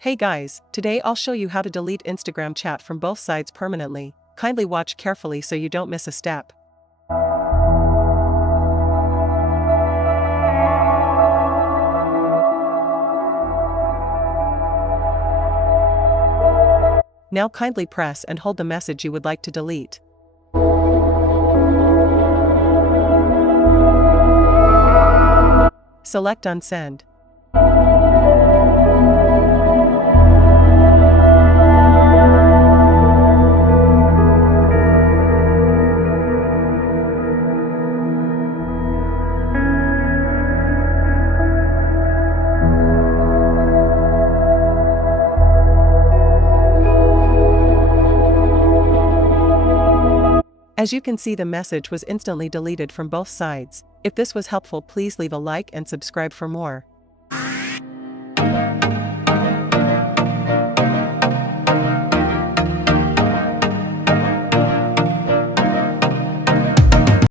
Hey guys, today I'll show you how to delete Instagram chat from both sides permanently. Kindly watch carefully so you don't miss a step. Now kindly press and hold the message you would like to delete. Select Unsend. As you can see, the message was instantly deleted from both sides. If this was helpful, please leave a like and subscribe for more.